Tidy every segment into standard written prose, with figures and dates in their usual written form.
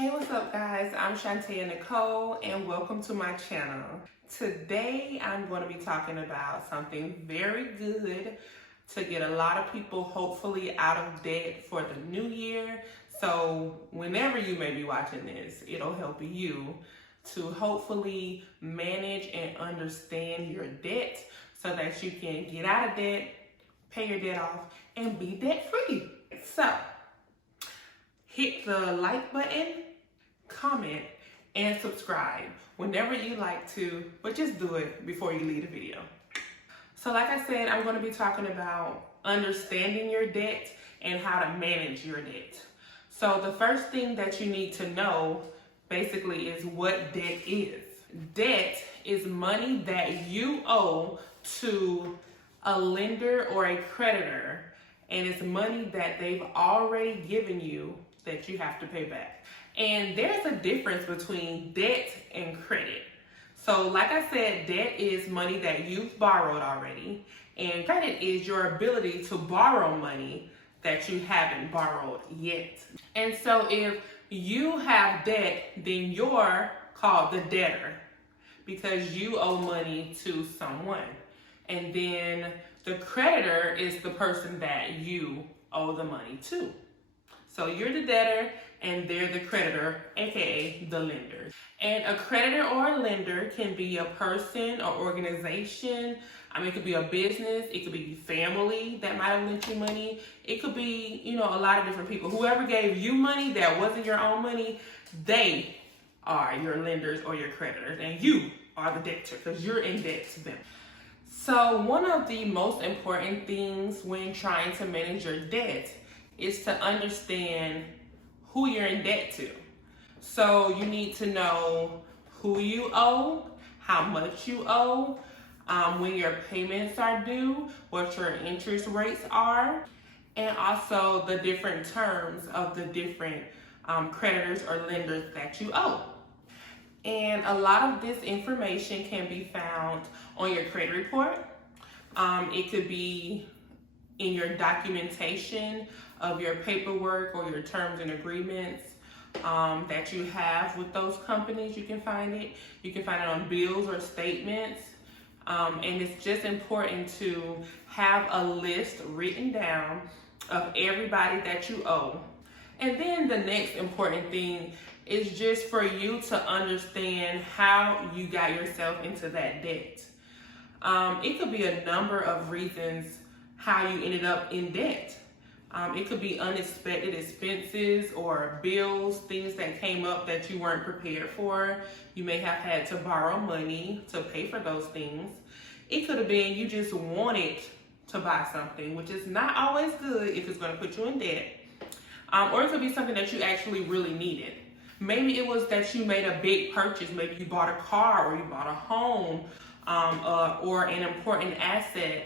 Hey, what's up guys? I'm Chante'A Nicole and welcome to my channel. Today I'm going to be talking about something very good to get a lot of people hopefully out of debt for the new year. So whenever you may be watching this, it'll help you to hopefully manage and understand your debt so that you can get out of debt, pay your debt off, and be debt free. So hit the like button, comment, and subscribe whenever you like to, but just do it before you leave the video. So like I said, I'm going to be talking about understanding your debt and how to manage your debt. So the first thing that you need to know basically is what debt is. Debt is money that you owe to a lender or a creditor, and it's money that they've already given you that you have to pay back. And there's a difference between debt and credit. So like I said, debt is money that you've borrowed already, and credit is your ability to borrow money that you haven't borrowed yet. And so if you have debt, then you're called the debtor because you owe money to someone. And then the creditor is the person that you owe the money to. So you're the debtor and they're the creditor, aka the lender. And a creditor or a lender can be a person or organization. It could be a business, it could be family that might have lent you money. It could be, a lot of different people. Whoever gave you money that wasn't your own money, they are your lenders or your creditors, and you are the debtor because you're in debt to them. So one of the most important things when trying to manage your debt is to understand who you're in debt to. So you need to know who you owe, how much you owe, when your payments are due, what your interest rates are, and also the different terms of the different creditors or lenders that you owe. And a lot of this information can be found on your credit report. It could be in your documentation of your paperwork or your terms and agreements that you have with those companies. You can find it. You can find it on bills or statements. And it's just important to have a list written down of everybody that you owe. And then the next important thing is just for you to understand how you got yourself into that debt. It could be a number of reasons how you ended up in debt. It could be unexpected expenses or bills, things that came up that you weren't prepared for. You may have had to borrow money to pay for those things. It could have been you just wanted to buy something, which is not always good if it's going to put you in debt. Or it could be something that you actually really needed. Maybe it was that you made a big purchase. Maybe you bought a car or you bought a home or an important asset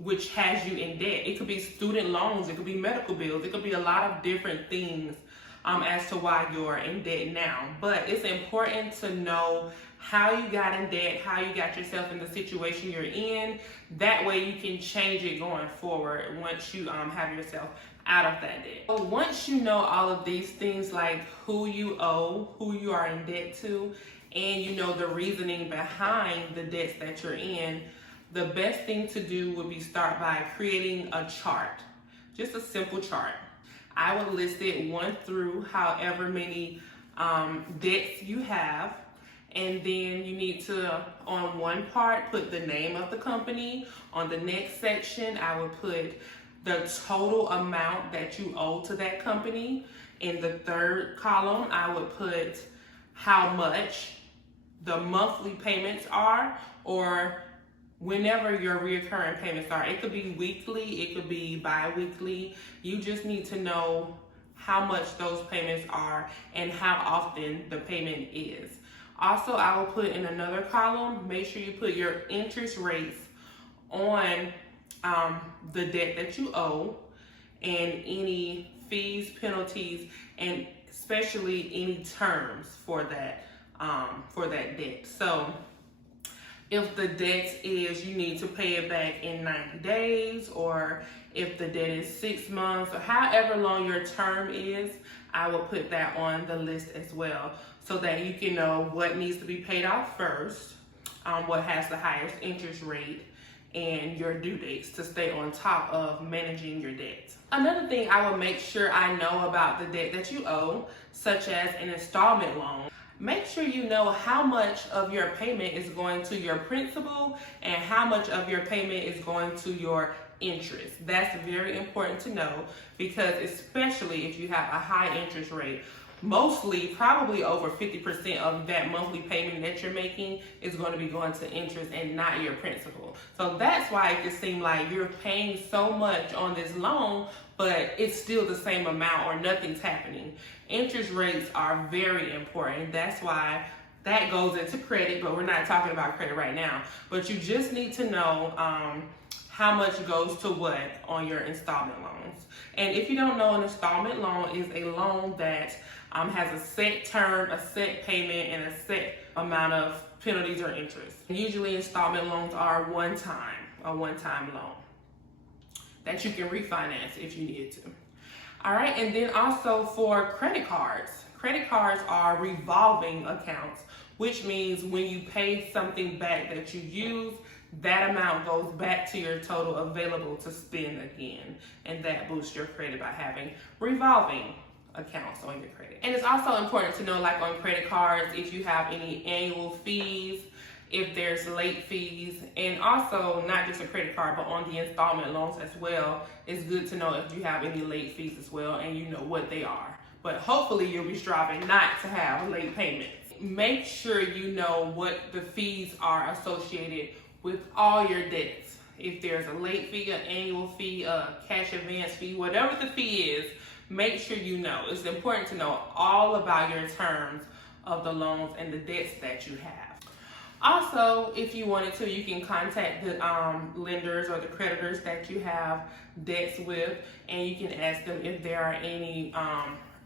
which has you in debt. It could be student loans, it could be medical bills, it could be a lot of different things as to why you're in debt now. But it's important to know how you got in debt, how you got yourself in the situation you're in. That way you can change it going forward once you have yourself out of that debt. So once you know all of these things, like who you owe, who you are in debt to, and you know the reasoning behind the debts that you're in, the best thing to do would be start by creating a chart, just a simple chart. I would list it 1 through however many debts you have, and then you need to, on one part, put the name of the company. On the next section, I would put the total amount that you owe to that company. In the third column, I would put how much the monthly payments are, or whenever your recurring payments are. It could be weekly, it could be bi-weekly. You just need to know how much those payments are and how often the payment is. Also, I will put in another column, make sure you put your interest rates on the debt that you owe, and any fees, penalties, and especially any terms for that debt. So if the debt is you need to pay it back in 90 days, or if the debt is 6 months, or however long your term is, I will put that on the list as well so that you can know what needs to be paid off first, what has the highest interest rate, and your due dates to stay on top of managing your debt. Another thing I will make sure I know about the debt that you owe, such as an installment loan. Make sure you know how much of your payment is going to your principal and how much of your payment is going to your interest. That's very important to know, because especially if you have a high interest rate, mostly probably over 50% of that monthly payment that you're making is going to be going to interest and not your principal. So that's why it can seem like you're paying so much on this loan, but it's still the same amount or nothing's happening. Interest rates are very important. That's why that goes into credit, but we're not talking about credit right now. But you just need to know how much goes to what on your installment loans. And if you don't know, an installment loan is a loan that has a set term, a set payment, and a set amount of penalties or interest. Usually installment loans are a one-time loan that you can refinance if you need to. All right, and then also for credit cards. Credit cards are revolving accounts, which means when you pay something back that you use, that amount goes back to your total available to spend again. And that boosts your credit by having revolving accounts on your credit. And it's also important to know, like on credit cards, if you have any annual fees, if there's late fees, and also not just a credit card, but on the installment loans as well. It's good to know if you have any late fees as well, and you know what they are. But hopefully you'll be striving not to have late payments. Make sure you know what the fees are associated with all your debts. If there's a late fee, an annual fee, a cash advance fee, whatever the fee is, make sure you know. It's important to know all about your terms of the loans and the debts that you have. Also, if you wanted to, you can contact the lenders or the creditors that you have debts with, and you can ask them if there are any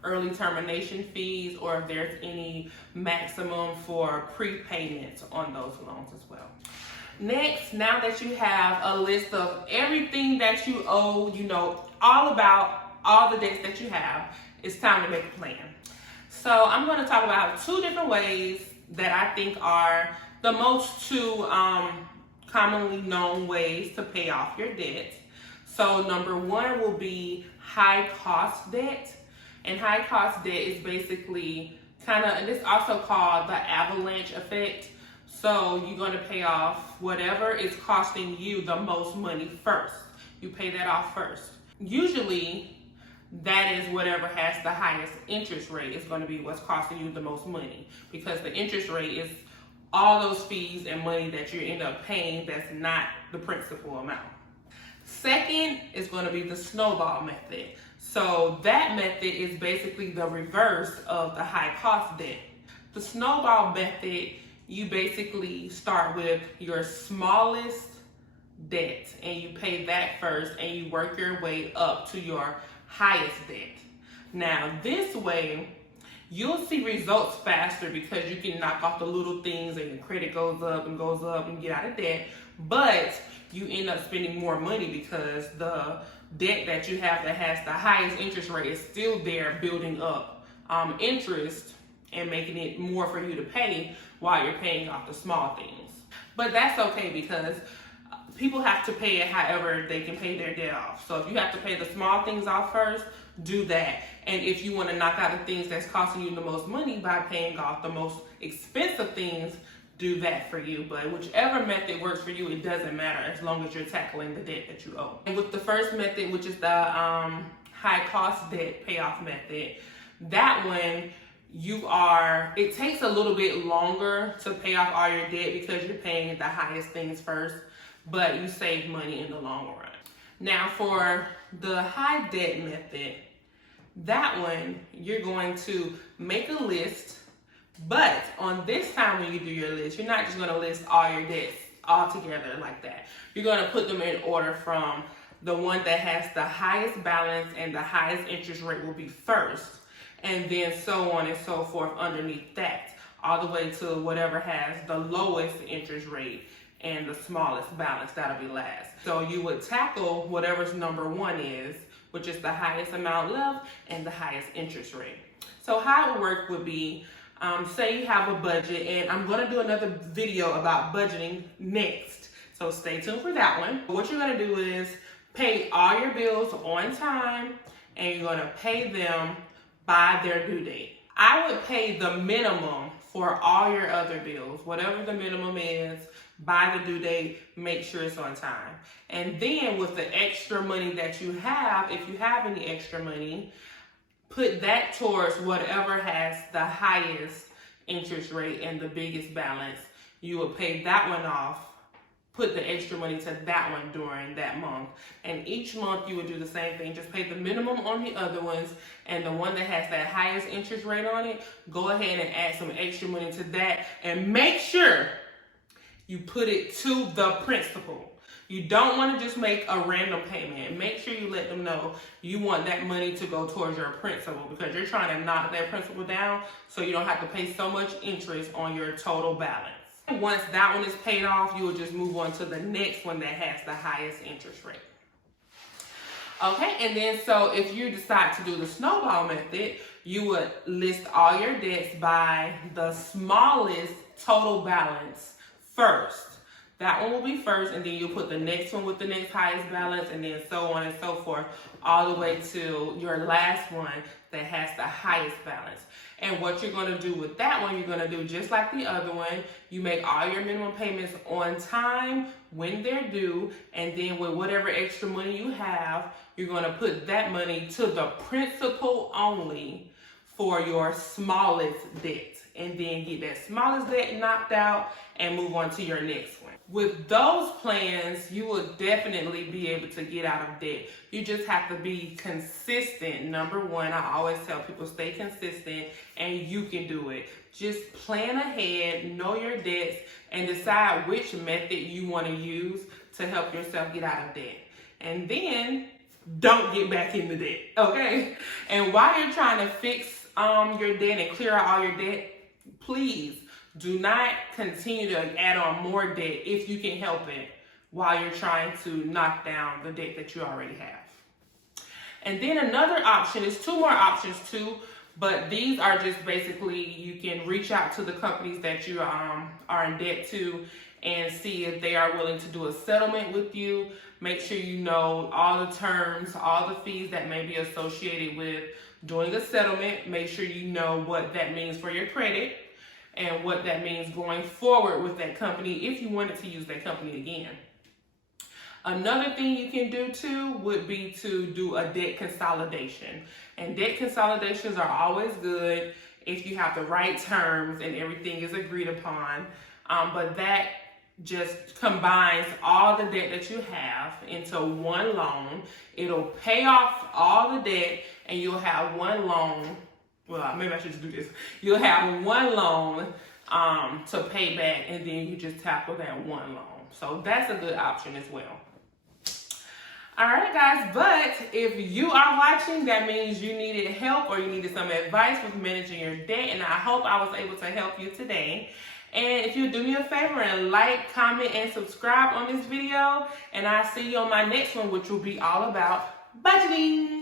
early termination fees or if there's any maximum for prepayments on those loans as well. Next, now that you have a list of everything that you owe, you know all about all the debts that you have, it's time to make a plan. So I'm going to talk about two different ways that I think are the most two commonly known ways to pay off your debt. So number one will be high cost debt. And high cost debt is basically and it's also called the avalanche effect. So you're going to pay off whatever is costing you the most money first. You pay that off first. Usually that is whatever has the highest interest rate is going to be what's costing you the most money, because the interest rate is all those fees and money that you end up paying that's not the principal amount. Second is going to be the snowball method. So that method is basically the reverse of the high cost debt. The snowball method, you basically start with your smallest debt and you pay that first and you work your way up to your highest debt. Now this way, you'll see results faster because you can knock off the little things and your credit goes up and get out of debt, but you end up spending more money because the debt that you have that has the highest interest rate is still there building up interest and making it more for you to pay while you're paying off the small things. But that's okay because people have to pay it however they can pay their debt off. So if you have to pay the small things off first, do that. And if you want to knock out the things that's costing you the most money by paying off the most expensive things, do that for you. But whichever method works for you, it doesn't matter as long as you're tackling the debt that you owe. And with the first method, which is the high cost debt payoff method, that one it takes a little bit longer to pay off all your debt because you're paying the highest things first, but you save money in the long run. Now for the high debt method, that one, you're going to make a list, but on this time when you do your list, you're not just going to list all your debts all together like that. You're going to put them in order from the one that has the highest balance and the highest interest rate will be first, and then so on and so forth underneath that, all the way to whatever has the lowest interest rate and the smallest balance, that'll be last. So you would tackle whatever's number one is which is the highest amount left and the highest interest rate. So how it would work would be, say you have a budget, and I'm going to do another video about budgeting next. So stay tuned for that one. What you're going to do is pay all your bills on time, and you're going to pay them by their due date. I would pay the minimum for all your other bills, whatever the minimum is, by the due date, make sure it's on time. And then with the extra money that you have, if you have any extra money, put that towards whatever has the highest interest rate and the biggest balance. You will pay that one off, put the extra money to that one during that month. And each month you would do the same thing. Just pay the minimum on the other ones, and the one that has that highest interest rate on it, go ahead and add some extra money to that, and make sure you put it to the principal. You don't want to just make a random payment. Make sure you let them know you want that money to go towards your principal, because you're trying to knock that principal down so you don't have to pay so much interest on your total balance. Once that one is paid off, you will just move on to the next one that has the highest interest rate. Okay, and then so if you decide to do the snowball method, you would list all your debts by the smallest total balance first. That one will be first, and then you'll put the next one with the next highest balance, and then so on and so forth, all the way to your last one that has the highest balance. And what you're going to do with that one, you're going to do just like the other one. You make all your minimum payments on time when they're due, and then with whatever extra money you have, you're going to put that money to the principal only for your smallest debt, and then get that smallest debt knocked out and move on to your next one. With those plans, you will definitely be able to get out of debt. You just have to be consistent. Number one, I always tell people stay consistent, and you can do it. Just plan ahead, know your debts, and decide which method you want to use to help yourself get out of debt. And then don't get back into debt, okay? And while you're trying to fix your debt and clear out all your debt, please do not continue to add on more debt if you can help it while you're trying to knock down the debt that you already have. And then another option is two more options too, but these are just basically you can reach out to the companies that you are in debt to and see if they are willing to do a settlement with you. Make sure you know all the terms, all the fees that may be associated with doing a settlement. Make sure you know what that means for your credit and what that means going forward with that company if you wanted to use that company again. Another thing you can do too would be to do a debt consolidation. And debt consolidations are always good if you have the right terms and everything is agreed upon. But that just combines all the debt that you have into one loan. It'll pay off all the debt, and you'll have one loan. Well, maybe I should just do this. You'll have one loan to pay back, and then you just tackle that one loan. So that's a good option as well. All right, guys, but if you are watching, that means you needed help or you needed some advice with managing your debt, and I hope I was able to help you today. And if you do me a favor and like, comment, and subscribe on this video, and I'll see you on my next one, which will be all about budgeting.